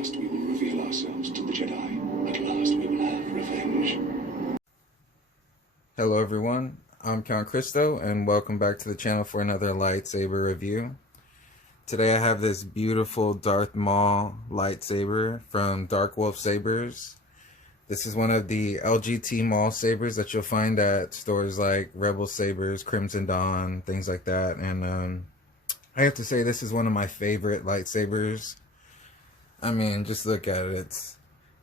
last we will reveal ourselves to the Jedi. At last we will have revenge. Hello everyone, I'm Count Christo and welcome back to the channel for another lightsaber review. Today I have this beautiful Darth Maul lightsaber from Darkwolf Sabers. This is one of the LGT Maul sabers that you'll find at stores like Rebel Sabers, Crimson Dawn, things like that. And I have to say this is one of my favorite lightsabers. I mean, just look at it.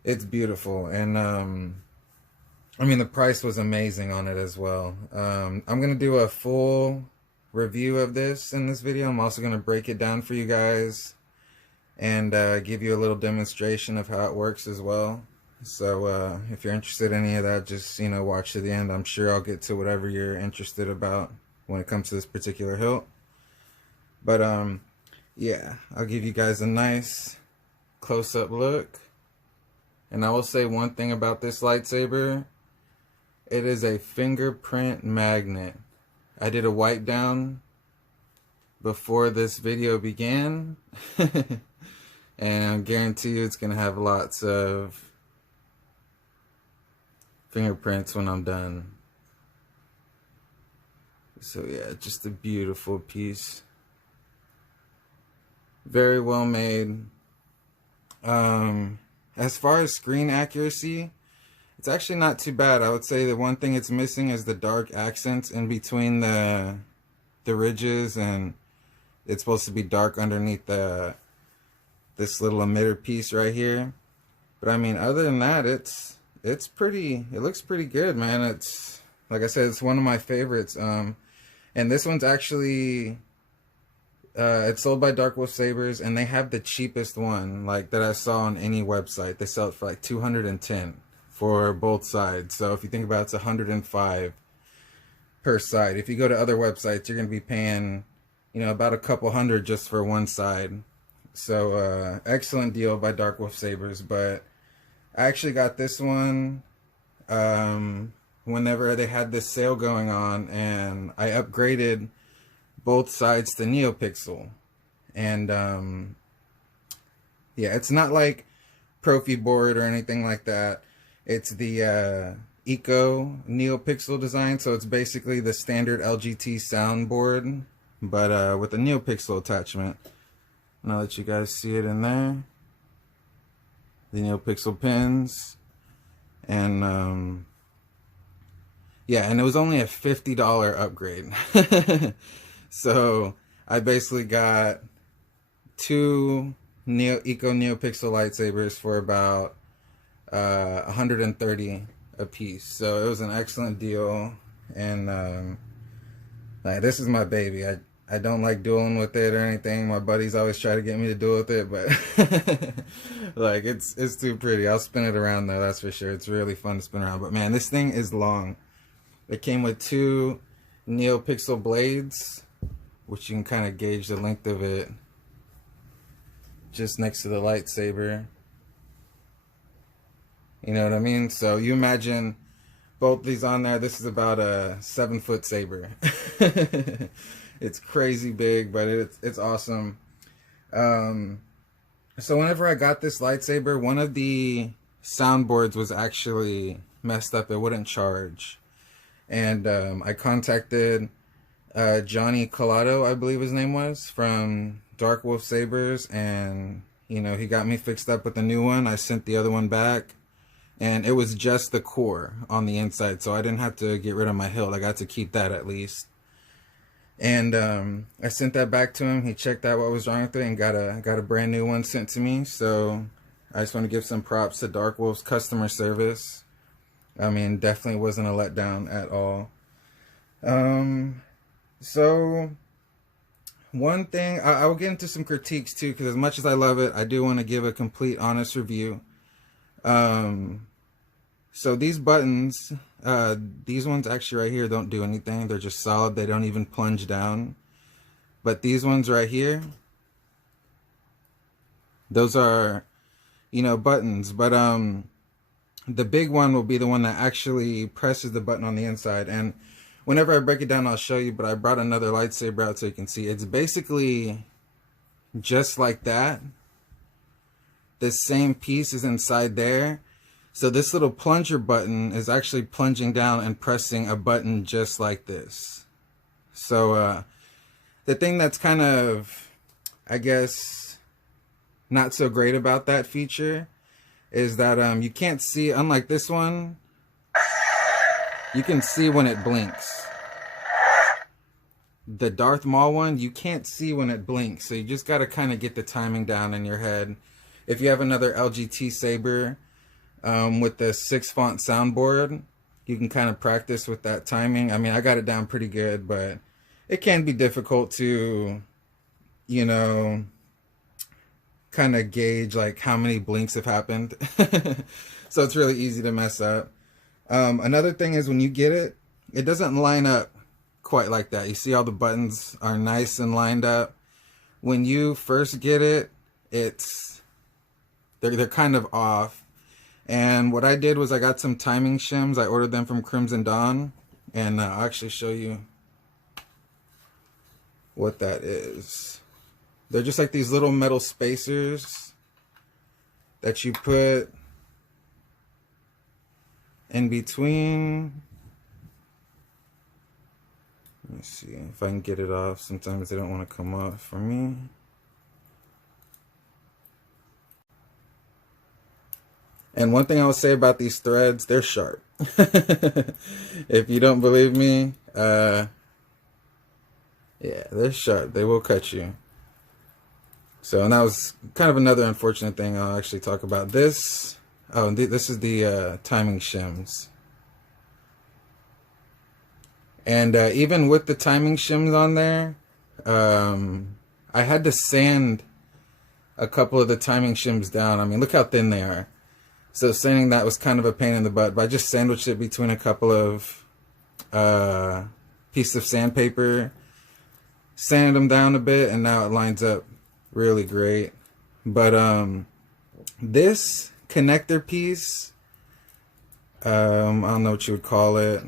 It's beautiful. And I mean, the price was amazing on it as well. I'm going to do a full review of this in this video. I'm also going to break it down for you guys and give you a little demonstration of how it works as well. So if you're interested in any of that, just, you know, watch to the end. I'm sure I'll get to whatever you're interested about when it comes to this particular hilt. But yeah, I'll give you guys a nice close-up look. And I will say one thing about this lightsaber. It is a fingerprint magnet. I did a wipe down before this video began. And I guarantee you it's going to have lots of fingerprints when I'm done. So yeah, just a beautiful piece. Very well made. As far as screen accuracy, it's actually not too bad. I would say the one thing it's missing is the dark accents in between the ridges, and it's supposed to be dark underneath this little emitter piece right here. But I mean, other than that, it looks pretty good, man. It's, like I said, it's one of my favorites. And this one's actually it's sold by Darkwolf Sabers, and they have the cheapest one like that I saw on any website. They sell it for like $210 for both sides. So if you think about it, it's $105 per side. If you go to other websites, you're gonna be paying, you know, about a couple hundred just for one side. So excellent deal by Darkwolf Sabers. But I actually got this one whenever they had this sale going on, and I upgraded both sides to Neopixel. And yeah, it's not like Profi board or anything like that. It's the Eco Neopixel design, so it's basically the standard LGT soundboard, but with a Neopixel attachment. And I'll let you guys see it in there. The Neopixel pins. And yeah, and it was only a $50 upgrade. So I basically got two Eco Neopixel lightsabers for about $130 a piece. So it was an excellent deal. And like, this is my baby. I don't like dueling with it or anything. My buddies always try to get me to duel with it, but like it's too pretty. I'll spin it around though, that's for sure. It's really fun to spin around. But man, this thing is long. It came with two Neopixel Blades, which you can kind of gauge the length of it just next to the lightsaber. You know what I mean? So you imagine both these on there. This is about a 7-foot saber. It's crazy big, but it's awesome. So whenever I got this lightsaber, one of the soundboards was actually messed up. It wouldn't charge. And I contacted Johnny Collado, I believe his name was, from Darkwolf Sabers, and you know, he got me fixed up with a new one. I sent the other one back, and it was just the core on the inside, so I didn't have to get rid of my hilt. I got to keep that at least. And I sent that back to him. He checked out what was wrong with it and got a brand new one sent to me. So I just want to give some props to Darkwolf's customer service. I mean, definitely wasn't a letdown at all. So one thing, I will get into some critiques too, because as much as I love it, I do want to give a complete honest review. So these buttons, these ones actually right here don't do anything. They're just solid. They don't even plunge down. But these ones right here, those are, you know, buttons. But the big one will be the one that actually presses the button on the inside. And whenever I break it down, I'll show you, but I brought another lightsaber out so you can see. It's basically just like that, this same piece is inside there. So this little plunger button is actually plunging down and pressing a button just like this. So the thing that's kind of, I guess, not so great about that feature is that you can't see, unlike this one, you can see when it blinks. The Darth Maul one, you can't see when it blinks, so you just got to kind of get the timing down in your head. If you have another LGT Saber with the 6-font soundboard, you can kind of practice with that timing. I mean, I got it down pretty good, but it can be difficult to, you know, kind of gauge like how many blinks have happened. So it's really easy to mess up. Another thing is when you get it, it doesn't line up quite like that. You see all the buttons are nice and lined up. When you first get it, they're kind of off. And what I did was I got some timing shims. I ordered them from Crimson Dawn, and I'll actually show you what that is. They're just like these little metal spacers that you put in between. Let me see if I can get it off. Sometimes they don't want to come off for me. And one thing I will say about these threads, they're sharp. If you don't believe me, yeah, they're sharp. They will cut you. So, and that was kind of another unfortunate thing I'll actually talk about. This, oh, this is the timing shims. And even with the timing shims on there, I had to sand a couple of the timing shims down. I mean, look how thin they are. So sanding that was kind of a pain in the butt, but I just sandwiched it between a couple of pieces of sandpaper, sanded them down a bit, and now it lines up really great. But this connector piece, I don't know what you would call it.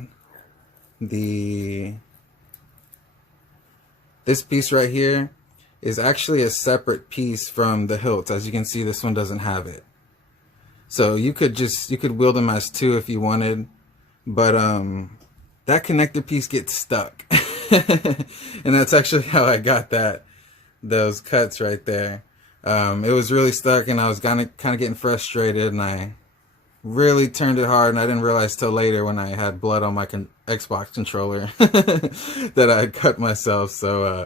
This piece right here is actually a separate piece from the hilts. As you can see, this one doesn't have it. So you could wheel them as two if you wanted, but that connector piece gets stuck. And that's actually how I got those cuts right there. It was really stuck, and I was kind of getting frustrated, and I really turned it hard, and I didn't realize till later when I had blood on my Xbox controller that I had cut myself. So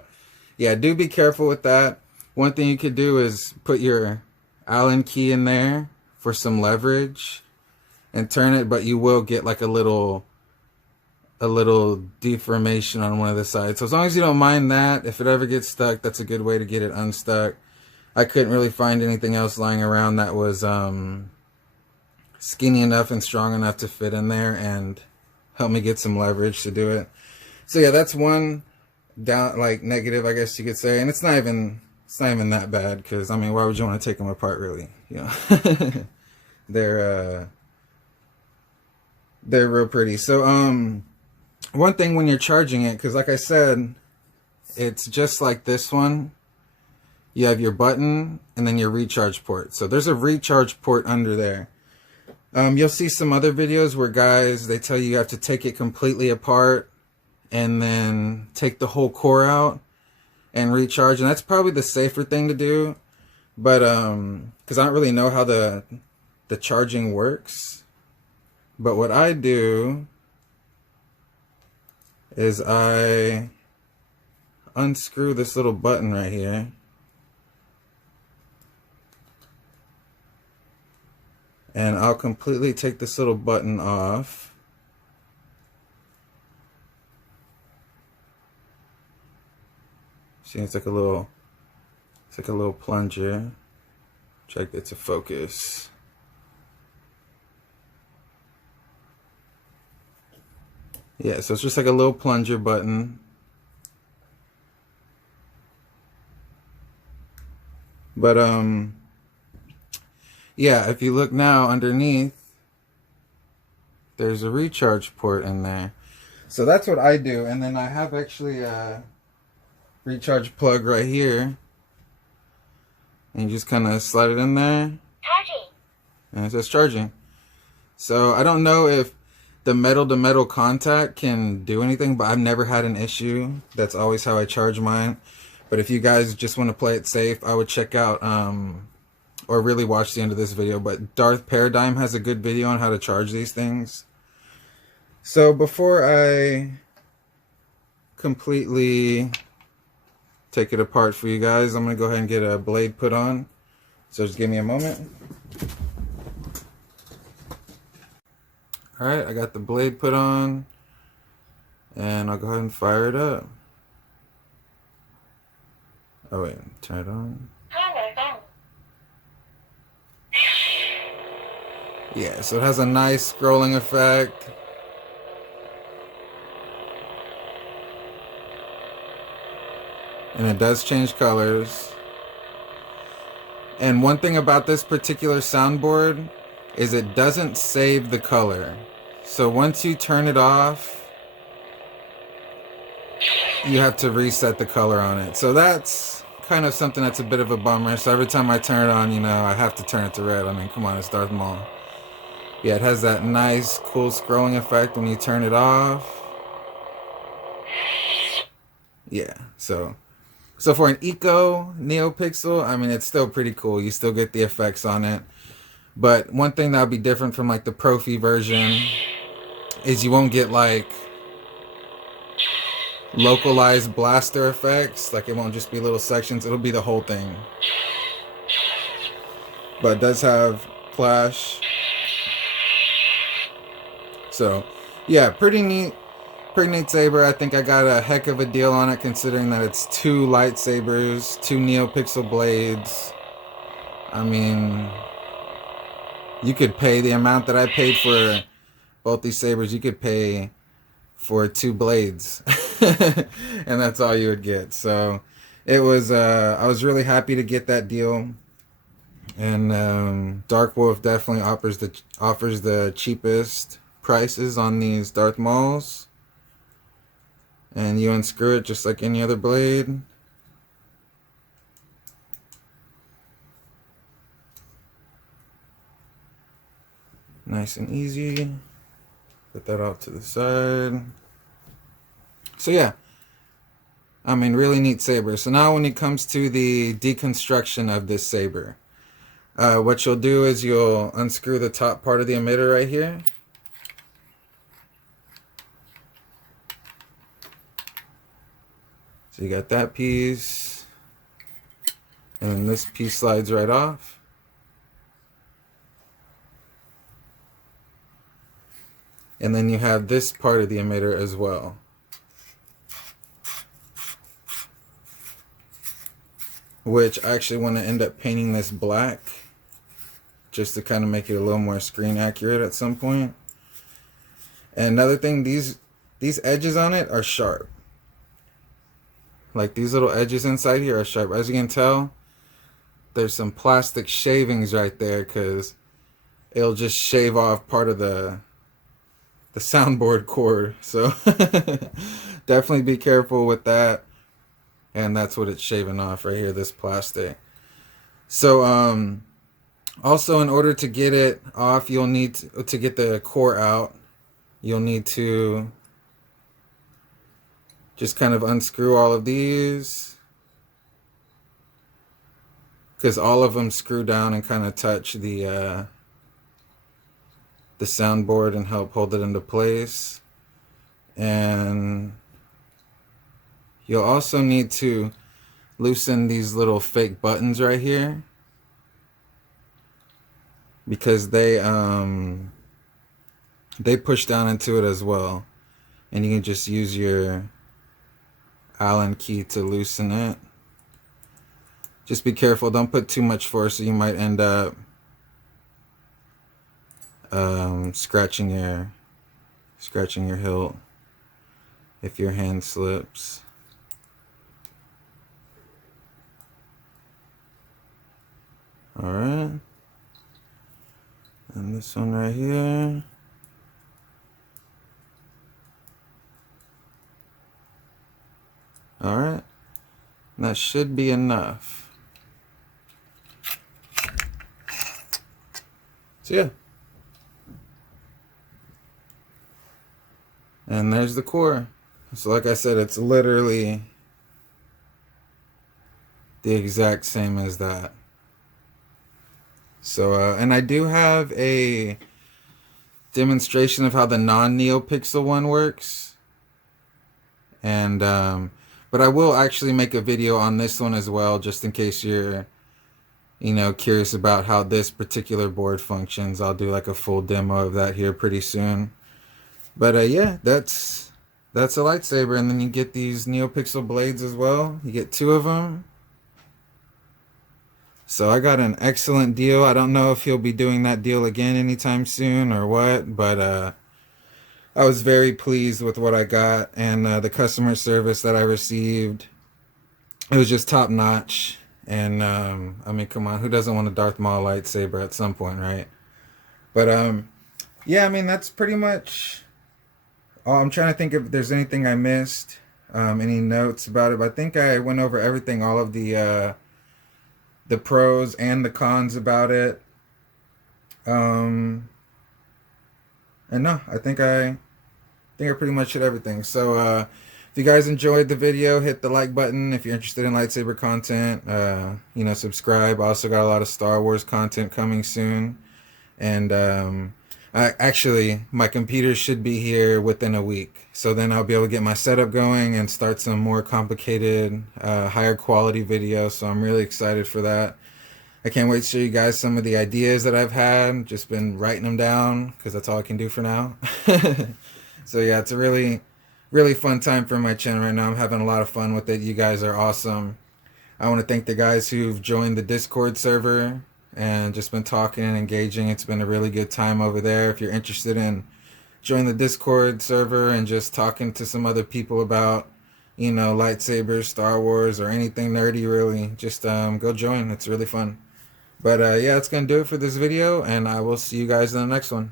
yeah, do be careful with that. One thing you could do is put your Allen key in there for some leverage and turn it, but you will get like a little deformation on one of the sides. So as long as you don't mind that, if it ever gets stuck, that's a good way to get it unstuck. I couldn't really find anything else lying around that was skinny enough and strong enough to fit in there and help me get some leverage to do it. So yeah, that's one negative, I guess you could say. And it's not even that bad, because I mean, why would you want to take them apart, really? You know, they're real pretty. So one thing when you're charging it, because like I said, it's just like this one. You have your button and then your recharge port. So there's a recharge port under there. You'll see some other videos where guys, they tell you have to take it completely apart and then take the whole core out and recharge. And that's probably the safer thing to do. But because I don't really know how the charging works. But what I do is I unscrew this little button right here. And I'll completely take this little button off. See, it's like a little plunger. Check it to focus. Yeah, so it's just like a little plunger button. But yeah, if you look now underneath, there's a recharge port in there. So that's what I do. And then I have actually a recharge plug right here. And you just kind of slide it in there. and it says charging. So I don't know if the metal to metal contact can do anything, but I've never had an issue. That's always how I charge mine. But if you guys just want to play it safe, I would check out or really watch the end of this video. But Darth Paradigm has a good video on how to charge these things. So before I completely take it apart for you guys, I'm going to go ahead and get a blade put on. So just give me a moment. Alright, I got the blade put on, and I'll go ahead and fire it up. Oh wait, turn it on. Yeah, so it has a nice scrolling effect. And it does change colors. And one thing about this particular soundboard is it doesn't save the color. So once you turn it off, you have to reset the color on it. So that's kind of something that's a bit of a bummer. So every time I turn it on, you know, I have to turn it to red. I mean, come on, it's Darth Maul. Yeah, it has that nice, cool scrolling effect when you turn it off. Yeah, so for an Eco Neopixel, I mean, it's still pretty cool. You still get the effects on it. But one thing that would be different from like the Profi version is you won't get like localized blaster effects. Like it won't just be little sections, it'll be the whole thing. But it does have clash. So yeah, pretty neat saber. I think I got a heck of a deal on it, considering that it's 2 lightsabers, 2 Neopixel blades. I mean, you could pay the amount that I paid for both these sabers. You could pay for 2 blades, and that's all you would get. So it was. I was really happy to get that deal. And Darkwolf definitely offers the cheapest prices on these Darth Mauls. And you unscrew it just like any other blade. Nice and easy. Put that off to the side. So yeah, I mean, really neat saber. So now when it comes to the deconstruction of this saber, what you'll do is you'll unscrew the top part of the emitter right here. So you got that piece, and then this piece slides right off. And then you have this part of the emitter as well. Which I actually want to end up painting this black, just to kind of make it a little more screen accurate at some point. And another thing, these edges on it are sharp. Like these little edges inside here are sharp. As you can tell, there's some plastic shavings right there, because it'll just shave off part of the soundboard cord. So definitely be careful with that. And that's what it's shaving off right here, this plastic. So also, in order to get it off, you'll need to get the core out, you'll need to just kind of unscrew all of these, because all of them screw down and kind of touch the soundboard and help hold it into place. And you'll also need to loosen these little fake buttons right here, because they push down into it as well. And you can just use your Allen key to loosen it. Just be careful, don't put too much force, or you might end up scratching your hilt if your hand slips. Alright, and this one right here. Alright, that should be enough. So yeah. And there's the core. So like I said, it's literally the exact same as that. So, and I do have a demonstration of how the non-Neopixel one works. And, but I will actually make a video on this one as well, just in case you're, you know, curious about how this particular board functions. I'll do like a full demo of that here pretty soon. But yeah, that's a lightsaber. And then you get these Neopixel blades as well. You get 2 of them. So I got an excellent deal. I don't know if he'll be doing that deal again anytime soon or what, but I was very pleased with what I got, and the customer service that I received, it was just top notch. And I mean, come on, who doesn't want a Darth Maul lightsaber at some point, right? But yeah, I mean, that's pretty much all. I'm trying to think if there's anything I missed, any notes about it, but I think I went over everything, all of the pros and the cons about it. And no, I think I pretty much hit everything. So if you guys enjoyed the video, hit the like button. If you're interested in lightsaber content, you know, subscribe. I also got a lot of Star Wars content coming soon. And actually, my computer should be here within a week. So then I'll be able to get my setup going and start some more complicated, higher quality videos. So I'm really excited for that. I can't wait to show you guys some of the ideas that I've had. Just been writing them down because that's all I can do for now. So yeah, it's a really, really fun time for my channel right now. I'm having a lot of fun with it. You guys are awesome. I want to thank the guys who've joined the Discord server and just been talking and engaging. It's been a really good time over there. If you're interested in joining the Discord server and just talking to some other people about, you know, lightsabers, Star Wars, or anything nerdy really, just go join. It's really fun. But yeah, that's going to do it for this video, and I will see you guys in the next one.